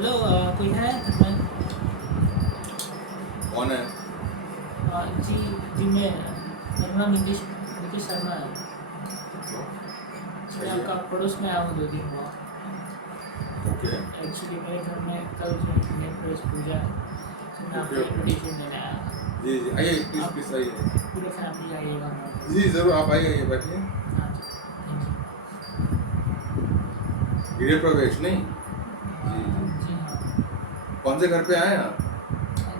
Hello कोई है घर में? कौन है? जी जी मेरा नाम नीतीश नीतीश शर्मा है। तो जी मैं सही आपका है। पड़ोस में आया हूँ 2 दिन हुआ। ओके एक्चुअली मेरे घर में कल जो गृह प्रवेश पूजा है, तो मैं ओके आपको ओके। इन्विटेशन देने आया था। जी जी आइए, प्लीज़ आप प्लीज़ आइए। पूरे फैमिली आइएगा हमारे जी घर। ज़रूर, आप आइए आइए, बैठिए। हाँ जी, थैंक यू। गृह प्रवेश नहीं? जी जी। जी हाँ। कौन से घर पे आए हैं आप?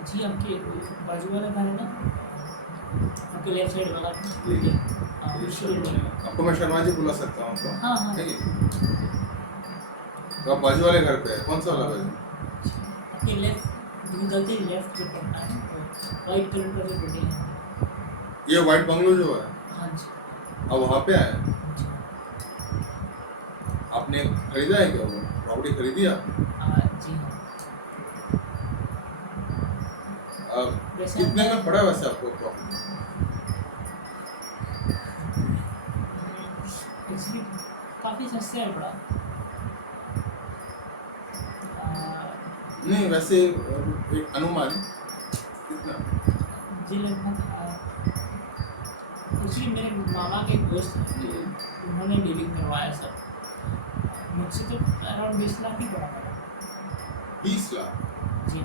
जी आपके बाजू वाला घर है ना, आपके लेफ्ट साइड वाला जी जी। हाँ, जी, उसी शर्मा बिल्डिंग। है। आपको मैं शर्मा जी बुला सकता हूँ तो? हाँ हाँ। है कि? तो आप बाजू वाले घर पे हैं, कौन सा वाला बाजू? आपके लेफ्ट, गलती लेफ्ट पे पड़ता है, राइट टर्न पर जो बिल्डिंग है। ये व्हाइट बंगलो जो है, हाँ जी। आप वहाँ पे आए हैं? जी आपने खरीदा है क्या वो? प्रॉपर्टी खरीदी आप? जी हाँ। वैसे कितने आपने में पड़ा वैसे आपको प्रॉपर्टी? एक्चुअली काफ़ी सस्ते में पड़ा। नहीं वैसे एक अनुमान कितना? जी लगभग एक्चुअली मेरे मामा के एक दोस्त हैं, तो उन्होंने डीलिंग करवाया सब। मुझसे तो अराउंड 20 लाख ही पड़ा था। 20 लाख? जी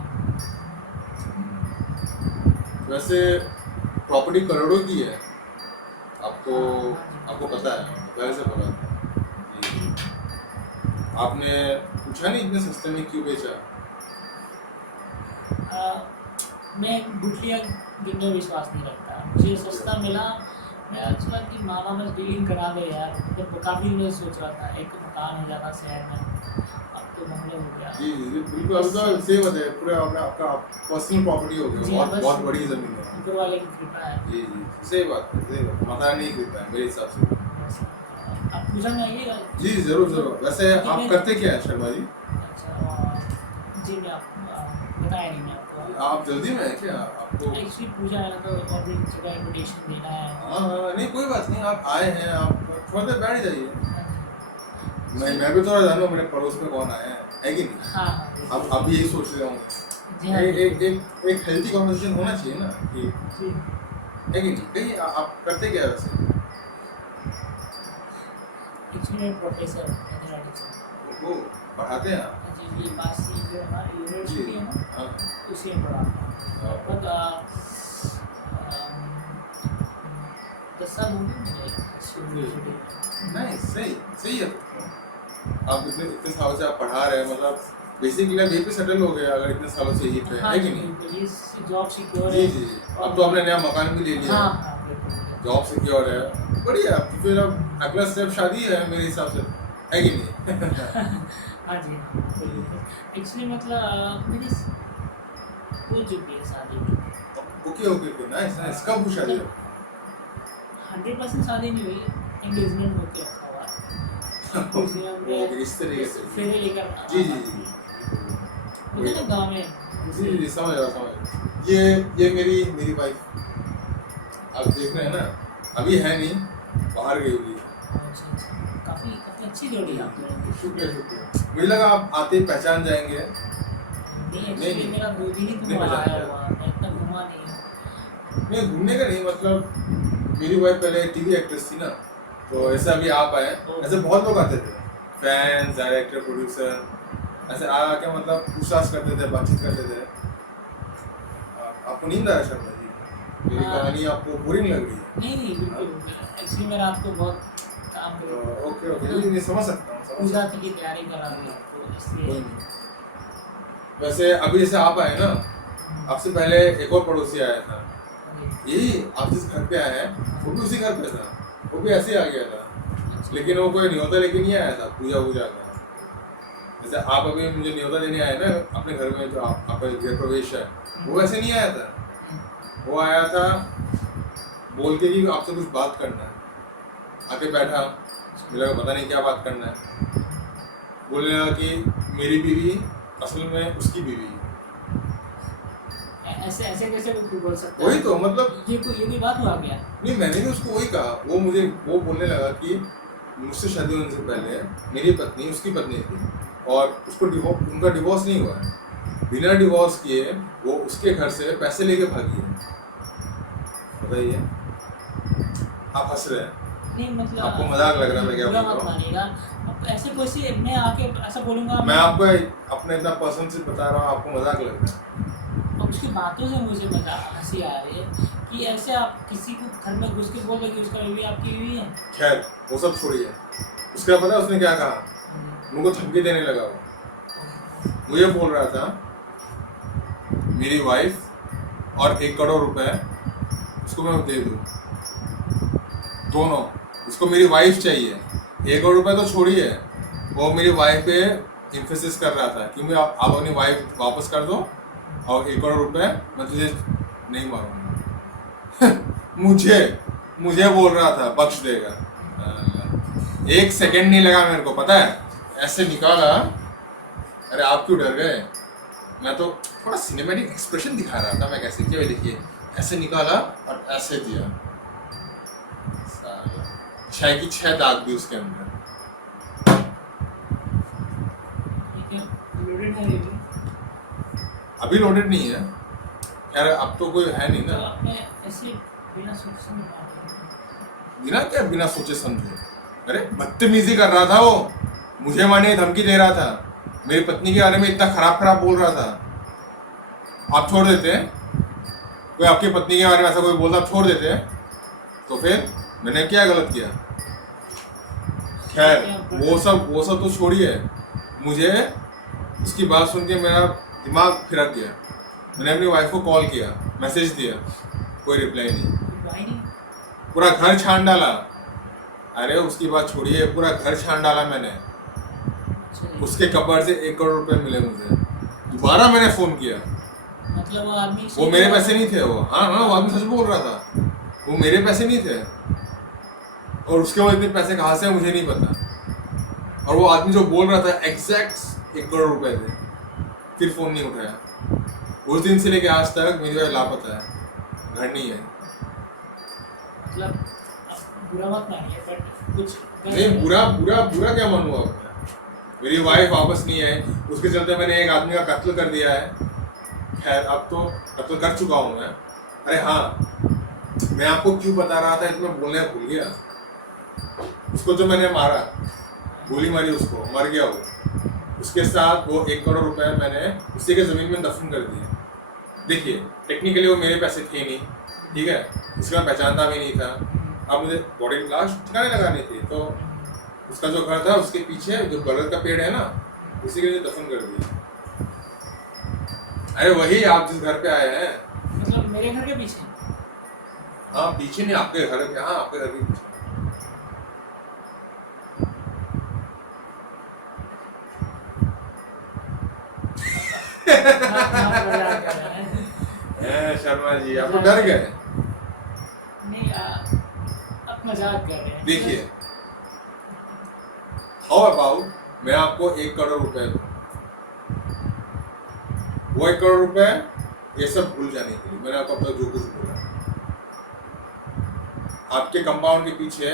वैसे प्रॉपर्टी करोड़ों की है, आपको हाँ आपको पता है, पहले से पता है। जी। आपने पूछा नहीं इतने सस्ते में क्यों बेचा? मैं गुठलिया गिनने विश्वास नहीं रखता। मुझे सस्ता मिला, मैं सोचा कि मामा बस डीलिंग करा दे यार। मतलब काफ़ी मैं सोच रहा था एक मकान हो जाता शहर में, अब तो बंगले हो गया। जी जी बिल्कुल, अब तो सेम है, पूरा आपका पर्सनल प्रॉपर्टी हो गया, जी बहुत बस बहुत बड़ी ज़मीन है। ऊपर वाले की कृपा है। जी जी सही बात है, सही बात। मकान नहीं खरीदना है मेरे हिसाब से। बस आप पूछा में आइएगा। जी ज़रूर ज़रूर। वैसे आप कितने? करते क्या हैं शर्मा जी? अच्छा जी मैं आप बताया नहीं मैं आपको। आप जल्दी में है क्या आपको? एक्चुअली पूजा है ना, तो और भी जगह इन्विटेशन देना है। हाँ हाँ नहीं कोई बात नहीं, आप आए हैं, आप थोड़ा देर बैठ जाइए। मैं भी थोड़ा जानूँ मेरे पड़ोस में कौन आया है कि नहीं? हाँ हाँ अब आप यही सोच रहे होंगे। जी हाँ एक एक एक एक हेल्थी कॉन्वर्सेशन होना चाहिए ना कि, जी। है कि नहीं? कहीं आप करते क्या हैं वैसे? एक्चुअली मैं प्रोफेसर मैथमेटिक्स। वो पढ़ाते हैं आप? जी ये पास ही जो हमारी यूनिवर्सिटी है ना, हाँ उसी में पढ़ाता हूँ। हाँ। लगभग 10 साल हो गए मुझे इस यूनिवर्सिटी में। नहीं सही सही है। आप इतने इतने सालों से आप पढ़ा रहे हैं, मतलब बेसिकली आप यहीं पे सेटल हो गए अगर इतने सालों से यहीं पे, हाँ है जी कि नहीं? बिल्कुल, ये जॉब सिक्योर जी है। जी। अब तो आपने नया मकान भी ले लिया हाँ है, हाँ बिल्कुल। जॉब सिक्योर है, बढ़िया। तो फिर अब अगला स्टेप शादी है मेरे हिसाब से, है कि नहीं? हाँ जी बिल्कुल। एक्चुअली मतलब मेरी हो चुकी है शादी। Okay okay okay, nice nice. कब हुई शादी? 100% शादी नहीं हुई, एंगेजमेंट होके रखा हुआ है। म्यूजियम में ओके, इस तरीके से। फेरे लेकर जी जी जी। मुझे ना गाँव में जी जी समझ रहा समझ रहा। ये मेरी मेरी वाइफ, आप देख रहे हैं ना, अभी है नहीं, बाहर गई हुई है। अच्छा अच्छा, काफ़ी काफ़ी अच्छी जोड़ी है आप लोगों की। शुक्रिया शुक्रिया। मुझे लगा आप आते ही पहचान जाएंगे। नहीं नहीं, एक्चुअली नहीं। मेरा 2 दिन ही नहीं तो आया पहचान हुआ, मैं इतना घुमा नहीं हूँ। नहीं घूमने का नहीं, मतलब मेरी वाइफ पहले टीवी एक्ट्रेस थी ना, तो ऐसे अभी आप आए, ऐसे बहुत लोग आते थे, फैंस, डायरेक्टर, प्रोड्यूसर, ऐसे आके मतलब पूछताछ करते थे, बातचीत करते थे। आपको नींद आया शर्मा जी? मेरी कहानी आपको बोरिंग लग रही है? नहीं नहीं बिल्कुल बिल्कुल, एक्चुअली मैं रात को बहुत काम कर ओके ओके, नहीं समझ सकता हूँ, समझ पूजा सकता की तैयारी कर रहा हूँ तो हूँ। इसलिए। कोई नहीं। वैसे अभी जैसे आप आए ना, आपसे पहले एक और पड़ोसी आया था, यही आप जिस घर पे आए हैं वो भी उसी घर पे था, वो भी ऐसे ही आ गया था, लेकिन वो कोई न्योता लेके नहीं आया था पूजा वूजा का। जैसे आप अभी मुझे न्योता देने आए ना अपने घर में, जो आपका गृह प्रवेश है, वो ऐसे नहीं आया था। वो आया था बोल के कि आपसे कुछ बात करना है। आके बैठा, मुझे लगा पता नहीं क्या बात करना है। बोलने लगा कि मेरी बीवी असल में उसकी बीवी है। ऐसे ऐसे कैसे कोई बोल सकता है? वही तो मतलब, ये कोई बात हुआ क्या? नहीं मैंने भी उसको वही कहा, वो बोलने लगा कि मुझसे शादी होने से पहले मेरी पत्नी उसकी पत्नी थी, और उसको उनका डिवोर्स नहीं हुआ है, बिना डिवोर्स किए वो उसके घर से पैसे लेके भागी है। बताइए, आप हंस रहे हैं, नहीं मतलब आपको मजाक लग रहा है मैं क्या बुरा बोल मत रहा हूँ? मानिएगा। अब ऐसे कोई सी मैं आके ऐसा बोलूंगा मैं आपको अपने इतना पर्सन से बता रहा हूँ, आपको मजाक लग रहा है। अब उसकी बातों से मुझे मजाक हंसी आ रही है कि ऐसे आप किसी को घर में घुस के बोल रहे कि उसका बीवी आपकी बीवी है। खैर वो सब छोड़िए, उसका पता है उसने क्या कहा? मुझको धमकी देने लगा वो, मुझे बोल रहा था मेरी वाइफ और 1 करोड़ रुपए उसको मैं दे दूँ, दोनों। उसको मेरी वाइफ चाहिए, 1 करोड़ रुपए तो छोड़िए, वो मेरी वाइफ पे इम्फेसिस कर रहा था कि मैं आप अपनी वाइफ वापस कर दो और 1 करोड़ रुपए मैं तुझे नहीं मारूंगा। मुझे बोल रहा था बख्श देगा। 1 सेकंड नहीं लगा मेरे को, पता है ऐसे निकाला। अरे आप क्यों डर गए? मैं तो थोड़ा सिनेमैटिक एक्सप्रेशन दिखा रहा था, मैं कैसे किया देखिए, ऐसे निकाला और ऐसे दिया, 6 की 6 दाग दी उसके अंदर। लोडेड है ये भी। अभी लोडेड नहीं है, खैर अब तो कोई है नहीं तो ना। आपने ऐसे बिना सोचे समझे बात की। बिना क्या, बिना सोचे समझे? अरे बदतमीजी कर रहा था वो, मुझे मारने की धमकी दे रहा था, मेरी पत्नी के बारे में इतना खराब बोल रहा था। आप छोड़ देते? कोई आपकी पत्नी के बारे में ऐसा कोई बोलता आप छोड़ देते? तो फिर मैंने क्या गलत किया? खैर वो सब तो छोड़िए, मुझे उसकी बात सुन के मेरा दिमाग फिरक गया। मैंने अपनी वाइफ को कॉल किया, मैसेज दिया, कोई रिप्लाई नहीं। भाई नहीं। पूरा घर छान डाला। अरे उसकी बात छोड़िए, पूरा घर छान डाला मैंने। अच्छा, उसके कपड़ से 1 करोड़ रुपए मिले मुझे। दोबारा मैंने फोन किया, मतलब वो आदमी वो मेरे पैसे नहीं थे वो। हाँ वो आदमी सच बोल रहा था, वो मेरे पैसे नहीं थे। और उसके बाद इतने पैसे कहाँ से मुझे नहीं पता। और वो आदमी जो बोल रहा था एग्जैक्ट 1 करोड़ रुपए थे। फिर फोन नहीं उठाया। उस दिन से लेके आज तक मेरी वाइफ लापता है, घर नहीं है। मतलब आप बुरा मत मानिए बट कुछ नहीं बुरा क्या मानूंगा मैं? मेरी वाइफ वापस नहीं है, उसके चलते मैंने एक आदमी का कत्ल कर दिया है। खैर अब तो कत्ल कर चुका हूँ मैं। अरे हाँ, मैं आपको क्यों बता रहा था इसमें बोलने भूल गया। उसको जो मैंने मारा, गोली मारी उसको, मर गया वो। उसके साथ वो 1 करोड़ रुपए मैंने उसी के ज़मीन में दफन कर दिए। देखिए टेक्निकली वो मेरे पैसे थे नहीं, ठीक है, उसका मैं पहचानता भी नहीं था। अब मुझे बॉडी लाश ठिकाने लगानी थी, तो उसका जो घर था उसके पीछे जो बरगद का पेड़ है ना, उसी के लिए दफन कर दिया। अरे वही आप जिस घर पे आए हैं। मतलब मेरे घर के पीछे। हाँ पीछे नहीं, आपके घर के, हाँ आपके घर के पीछे। आप मजाक कर रहे हैं। शर्मा जी आप तो डर गए। नहीं आप मजाक कर रहे हैं। देखिए हाउ अबाउट मैं आपको 1 करोड़ रुपए दूं, वो 1 करोड़ रुपए ये सब भूल जाने के लिए मैंने आपको अब तक जो कुछ बोला। आपके कंपाउंड के पीछे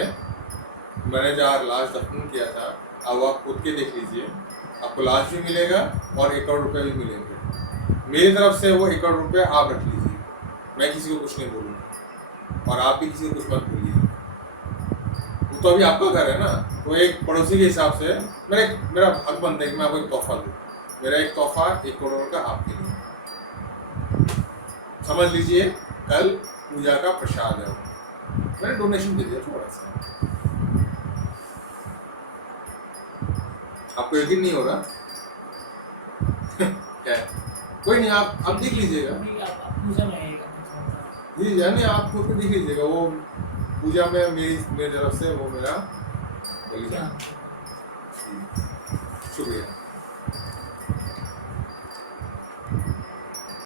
मैंने जहाँ लाश दफन किया था, अब आप खुद के देख लीजिए, आपको लाश भी मिलेगा और 1 करोड़ रुपए भी मिलेंगे। मेरी तरफ से वो 1 करोड़ रुपए आप रख लीजिए, मैं किसी को कुछ नहीं बोलूँगा और आप भी किसी को कुछ मत बोलिए। वो तो अभी आपका घर है ना, तो एक पड़ोसी के हिसाब से मेरा हक बनता है कि मैं आपको एक तोहफा दूँ। मेरा एक तोहफा 1 करोड़ का आपके लिए, समझ लीजिए कल पूजा का प्रसाद है। मैंने डोनेशन दे दिया थोड़ा सा। आपको यकीन नहीं होगा? क्या है? कोई नहीं, आप देख लीजिएगा। नहीं, आप पूजा में आइएगा। जी यानी आप खुद को देख लीजिएगा, वो पूजा में मेरी तरफ से वो मेरा बलिदान। क्या? शुक्रिया।